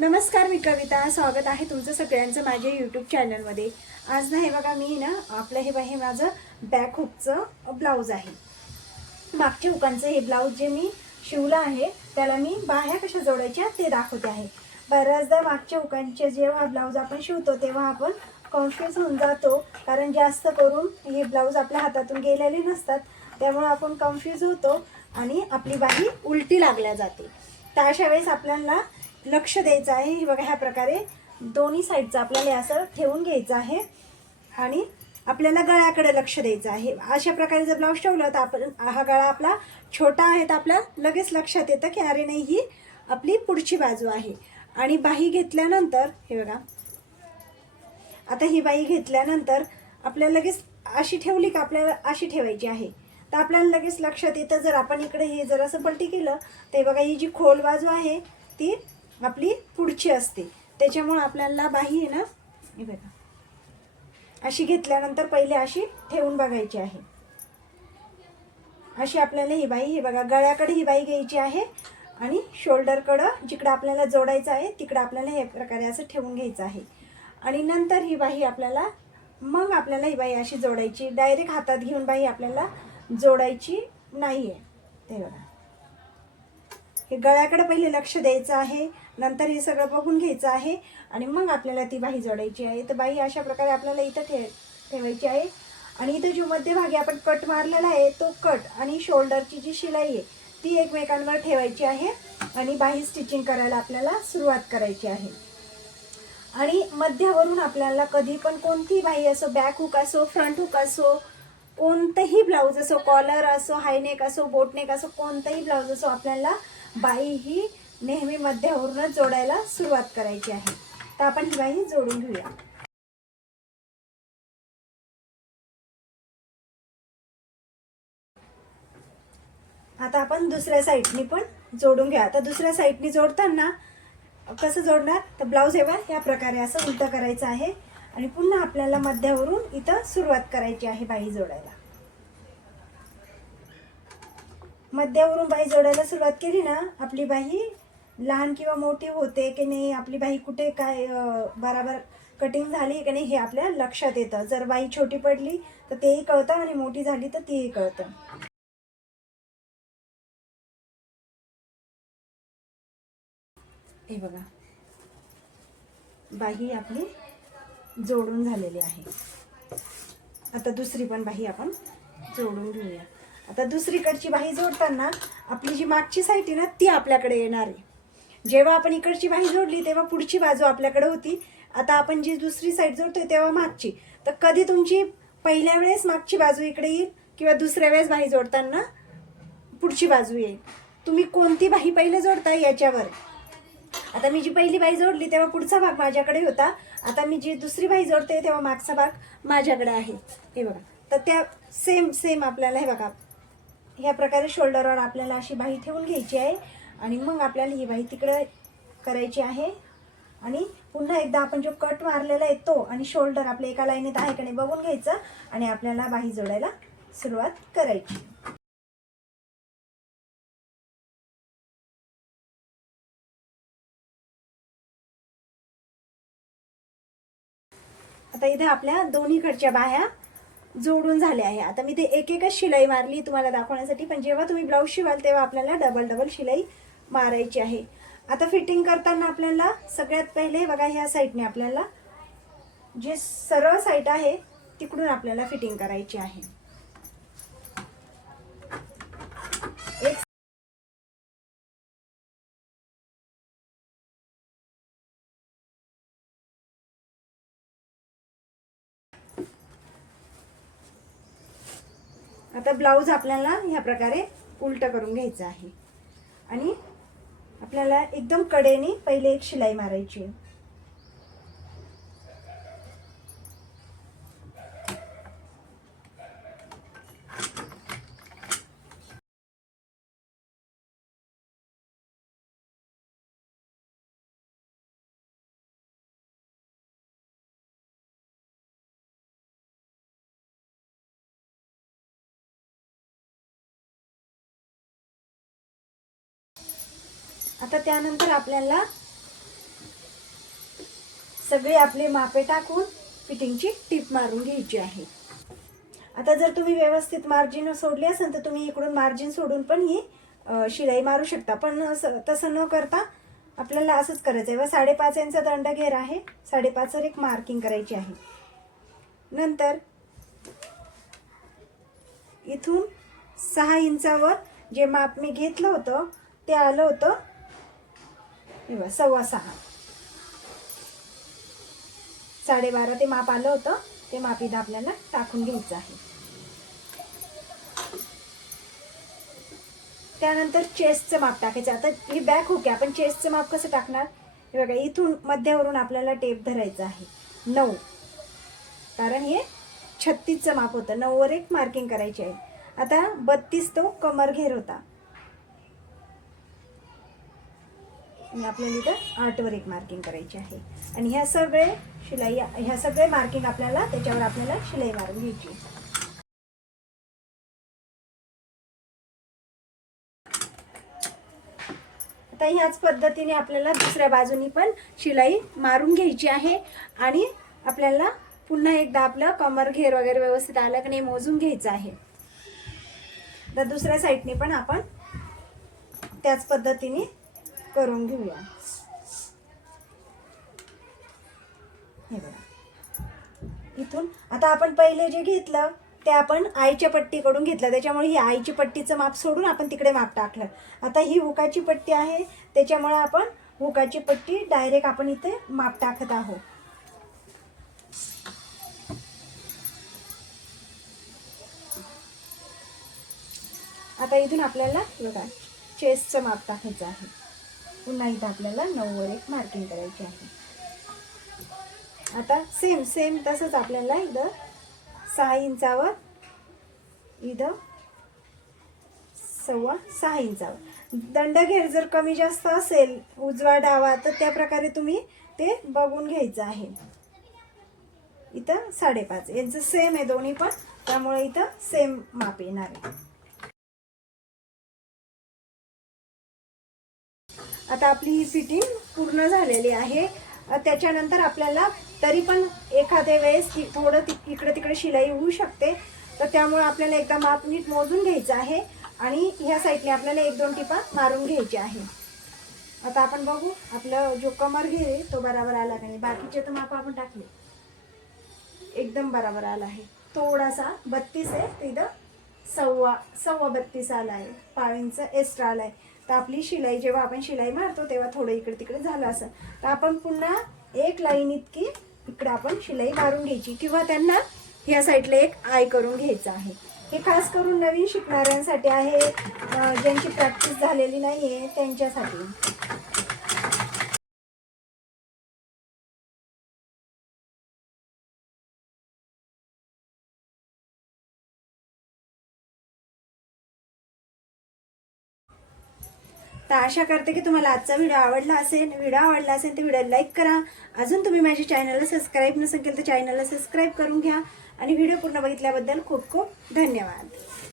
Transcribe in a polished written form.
नमस्कार, मी कविता. स्वागत आहे तुमचं सगळ्यांचं माझ्या यूट्यूब चॅनलमध्ये. आज ना हे बघा, मी ना आपलं हे माझं बॅक हुकचं ब्लाऊज आहे. मागच्या हुकांचं हे ब्लाऊज जे मी शिवलं आहे त्याला मी बाह्या कशा जोडायच्या ते दाखवते आहे. बऱ्याचदा मागच्या हुकांचे जेव्हा ब्लाऊज आपण शिवतो तेव्हा आपण कन्फ्यूज होऊन जातो, कारण जास्त करून हे ब्लाऊज आपल्या हातातून गेलेले नसतात, त्यामुळे आपण कन्फ्यूज होतो आणि आपली बाही उलटी लागल्या जाते. तर अशा वेळेस आपल्याला लक्ष द्यायचं आहे. हे बघा, ह्या प्रकारे दोन्ही साईडचं आपल्याला असं ठेवून घ्यायचं आहे आणि आपल्याला गळ्याकडे लक्ष द्यायचं आहे. अशा प्रकारे जर ब्लाऊज ठेवलं तर आपण हा गळा आपला छोटा आहे तर आपल्या लगेच लक्षात येतं की अरे नाही, ही आपली पुढची बाजू आहे. आणि बाही घेतल्यानंतर हे बघा, आता ही बाही घेतल्यानंतर आपल्याला लगेच अशी ठेवली का आपल्याला अशी ठेवायची आहे. तर आपल्याला लगेच लक्षात येतं, जर आपण इकडे हे जर असं पलटी केलं तर बघा, ही जी खोल बाजू आहे ती आपली पुढची असते. त्याच्यामुळे आपल्याला बाही आहे ना, हे बघा, अशी घेतल्यानंतर पहिले अशी ठेवून बघायची आहे. अशी आपल्याला ही बाही, हे बघा, गळ्याकडे ही बाही घ्यायची आहे आणि शोल्डरकडं जिकडं आपल्याला जोडायचं आहे तिकडं आपल्याला हे प्रकारे असं ठेवून घ्यायचं आहे. आणि नंतर ही बाही आपल्याला ही बाही अशी जोडायची. डायरेक्ट हातात घेऊन बाही आपल्याला जोडायची नाही आहे. ते बघा, हे गळ्याकडे पहिले लक्ष द्यायचं आहे, नंतर हे सगळं बघून घ्यायचं आहे आणि मग आपल्याला ती बाही जोडायची आहे. तर बाही अशा प्रकारे आपल्याला इथं ठेवायची आहे. आणि इथं जो मध्यभागी आपण कट मारलेला आहे तो कट आणि शोल्डरची जी शिलाई आहे ती एकमेकांवर ठेवायची आहे आणि बाही स्टिचिंग करायला आपल्याला सुरुवात करायची आहे. आणि मध्यावरून आपल्याला कधी पण कोणतीही बाही असो, बॅक हुक असो, फ्रंट हुक असो, कोणतंही ब्लाऊज असो, कॉलर असो, हायनेक असो, बोटनेक असो, कोणताही ब्लाऊज असो, आपल्याला बाही ही नेहमी मध्यावरूनच जोडायला सुरुवात करायची आहे. तर आपण ही बाही जोडून घेऊया. आता आपण दुसऱ्या साईडनी पण जोडून घ्या. आता दुसऱ्या साईडनी जोडताना कसं जोडणार, तर ब्लाऊज या प्रकारे असं उलटं करायचं आहे आणि पुन्हा आपल्याला मध्यावरून इथं सुरुवात करायची आहे बाही जोडायला. मध्यावरून बाही जोडायला सुरुवात केली ना, आपली बाही लहान किंवा मोठी होते की नाही, आपली बाही कुठे काय बराबर कटिंग झाली की नाही हे आपल्या लक्षात येतं. जर बाही छोटी पडली तर तेही कळतं आणि मोठी झाली तर तेही कळतं. हे बघा, बाही आपली जोडून झालेली आहे. आता दुसरी पण बाही आपण जोडून घेऊया. आता दुसरीकडची बाही जोडताना आपली जी मागची साईड आहे ना ती आपल्याकडे येणार आहे. जेव्हा आपण इकडची बाही जोडली तेव्हा पुढची बाजू आपल्याकडे होती. आता आपण जी दुसरी साईड जोडतोय तेव्हा मागची. तर कधी तुमची पहिल्या वेळेस मागची बाजू इकडे येईल किंवा दुसऱ्या वेळेस बाही जोडताना पुढची बाजू येईल. तुम्ही कोणती बाही पहिले जोडताय याच्यावर. आता मी जी पहिली बाही जोडली तेव्हा पुढचा भाग माझ्याकडे होता, आता मी जी दुसरी बाही जोडते तेव्हा मागचा भाग माझ्याकडे आहे. हे बघा, तर त्या सेम आपल्याला हे बघा, ह्या प्रकारे शोल्डरवर आपल्याला अशी बाही ठेवून घ्यायची आहे आणि मग आपल्याला ही बाही तिकडे करायची आहे. आणि पुन्हा एकदा आपण जो कट मारलेला आहे तो आणि शोल्डर आपल्या एका लाईनीत आहे का नाही बघून घ्यायचं आणि आपल्याला बाही जोडायला सुरुवात करायची. आता इथे आपल्या दोन्हीकडच्या बाह्या जोडून झाले आहे. आता मी ते एकच शिलाई मारली तुम्हाला दाखवण्यासाठी, पण जेव्हा तुम्ही ब्लाऊज शिवाल तेव्हा आपल्याला डबल शिलाई मारायची आहे. आता फिटिंग करताना आपल्याला सगळ्यात पहिले बघा, ह्या साईडने आपल्याला जे सरळ साईड आहे तिकडून आपल्याला फिटिंग करायची आहे. एक आता ब्लाऊज आपल्याला ह्या प्रकारे उलट करून घ्यायचं आहे आणि आपल्याला एकदम कडेने पहिले एक शिलाई मारायची. आता त्यानंतर आपल्याला सगळे आपले मापे टाकून फिटिंगची टीप मारून घ्यायची आहे. आता जर तुम्ही व्यवस्थित मार्जिन सोडली असेल तर तुम्ही इकडून मार्जिन सोडून पण ही शिलाई मारू शकता, पण तसं न करता आपल्याला असंच करायचं आहे. व 5.5 इंचा दंड घेर आहे, 5.5 वर एक मार्किंग करायची आहे. नंतर इथून 6 इंचावर जे माप मी घेतलं होतं ते आलं होतं 6.25. 12.5 ते माप आलं होतं, ते माप इथं आपल्याला टाकून घ्यायचं आहे. त्यानंतर चेस्टचं माप टाकायचं. आता ही बॅक हुक आहे, आपण चेस्टचं माप कसं टाकणार हे बघा. इथून मध्यावरून आपल्याला टेप धरायचं आहे 9, कारण हे 36चं माप होतं. 9 वर एक मार्किंग करायची आहे. आता 32 तो कमर घेर होता, आपल्याला इथं 8 वर एक मार्किंग करायची आहे. आणि ह्या सगळे मार्किंग आपल्याला त्याच्यावर आपल्याला शिलाई मारून घ्यायची. आता ह्याच पद्धतीने आपल्याला दुसऱ्या बाजूनी पण शिलाई मारून घ्यायची आहे. आणि आपल्याला पुन्हा एकदा आपलं कमर घेर वगैरे व्यवस्थित आलं की नाही मोजून घ्यायचं आहे. तर दुसऱ्या साईडने पण आपण त्याच पद्धतीने करून घेऊया. हे बघा, इथून आता आपण पहिले जे घेतलं ते आपण आईच्या पट्टीकडून घेतलं, त्याच्यामुळे ही आईची पट्टीचं माप सोडून आपण तिकडे माप टाकलं. आता ही हुकाची पट्टी आहे, त्याच्यामुळे आपण हुकाची पट्टी डायरेक्ट आपण इथे माप टाकत आहोत. आता इथून आपल्याला बघा चेस्टचं माप टाकायचं आहे. पुन्हा इथं आपल्याला 9 वर एक मार्किंग करायची आहे. आता सेम तसंच आपल्याला इथं 6 इंचावर इथं 6.25 इंचावर दंडघेर जर कमी जास्त असेल उजवा डावा तर त्या प्रकारे तुम्ही ते बघून घ्यायचं आहे. इथं 5.5 यांचं सेम आहे दोन्ही पण, त्यामुळे इथं सेम माप येणार आहे. आता आपली ही फिटिंग पूर्ण झालेली आहे. त्याच्यानंतर आपल्याला तरी पण एखाद्या वेळेस थोडं इकडे तिकडे शिलाई होऊ शकते, तर त्यामुळे आपल्याला एकदा माप नीट मोजून घ्यायचं आहे आणि ह्या साईडने आपल्याला 1-2 टिपा मारून घ्यायची आहे. आता आपण बघू आपलं जो कमर घेर आहे तो बराबर आला नाही. बाकीचे तर माप आपण टाकले, एकदम बराबर आला आहे. थोडासा 32 आहे, तिथं 32.25 आला आहे, 5 इंच एक्स्ट्रा आला आहे. तर आपली शिलाई जेव्हा आपण शिलाई मारतो तेव्हा थोडं इकडे तिकडे झालं असं, तर आपण पुन्हा एक लाईन इतकी इकडे आपण शिलाई मारून घ्यायची, किंवा त्यांना ह्या साईडला एक आय करून घ्यायचं आहे. हे खास करून नवीन शिकणाऱ्यांसाठी आहे, ज्यांची प्रॅक्टिस झालेली नाही आहे त्यांच्यासाठी. तर आशा करते की तुम्हाला आजचा व्हिडिओ आवडला असेल. तर व्हिडिओ लाईक करा. अजून तुम्ही माझ्या चॅनलला सबस्क्राईब नसेल केलं तर चॅनलला सबस्क्राईब करून घ्या. आणि व्हिडिओ पूर्ण बघितल्याबद्दल खूप खूप धन्यवाद.